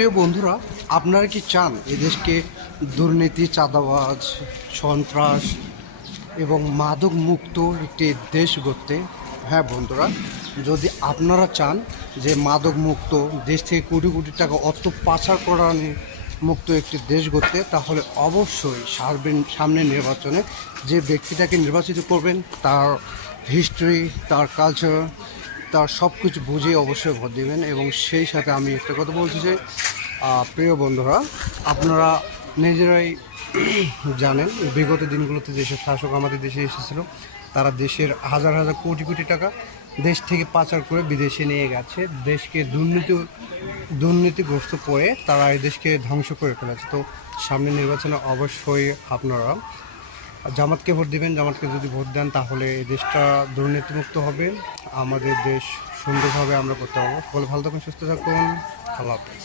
প্রিয় বন্ধুরা, আপনারা কি চান এদেশকে দুর্নীতি, চাঁদাবাজ, সন্ত্রাস এবং মাদক মুক্ত একটি দেশ গড়তে? হ্যাঁ বন্ধুরা, যদি আপনারা চান যে মাদক মুক্ত দেশ থেকে কোটি কোটি টাকা অর্থ পাচার করা মুক্ত একটি দেশ গড়তে, তাহলে অবশ্যই সামনে নির্বাচনে যে ব্যক্তিটাকে নির্বাচিত করবেন তার হিস্ট্রি, তার কালচার, তার সব কিছু বুঝে অবশ্যই ভোট দেবেন। এবং সেই সাথে আমি একটা কথা বলছি যে প্রিয় বন্ধুরা, আপনারা নিজেরাই জানেন বিগত দিনগুলোতে যেসব শাসক আমাদের দেশে এসেছিল, তারা দেশের হাজার হাজার কোটি কোটি টাকা দেশ থেকে পাচার করে বিদেশে নিয়ে গেছে। দেশকে দুর্নীতিগ্রস্ত করে তারা এই দেশকে ধ্বংস করে ফেলেছে। তো সামনে নির্বাচনে অবশ্যই আপনারা জামাতকে ভোট দেবেন। জামাতকে যদি ভোট দেন তাহলে এই দেশটা দুর্নীতিমুক্ত হবে, আমাদের দেশ সুন্দরভাবে আমরা করতে পারবো। সকলে ভালো থাকুন, সুস্থ থাকুন, আল্লাহ হাফেজ।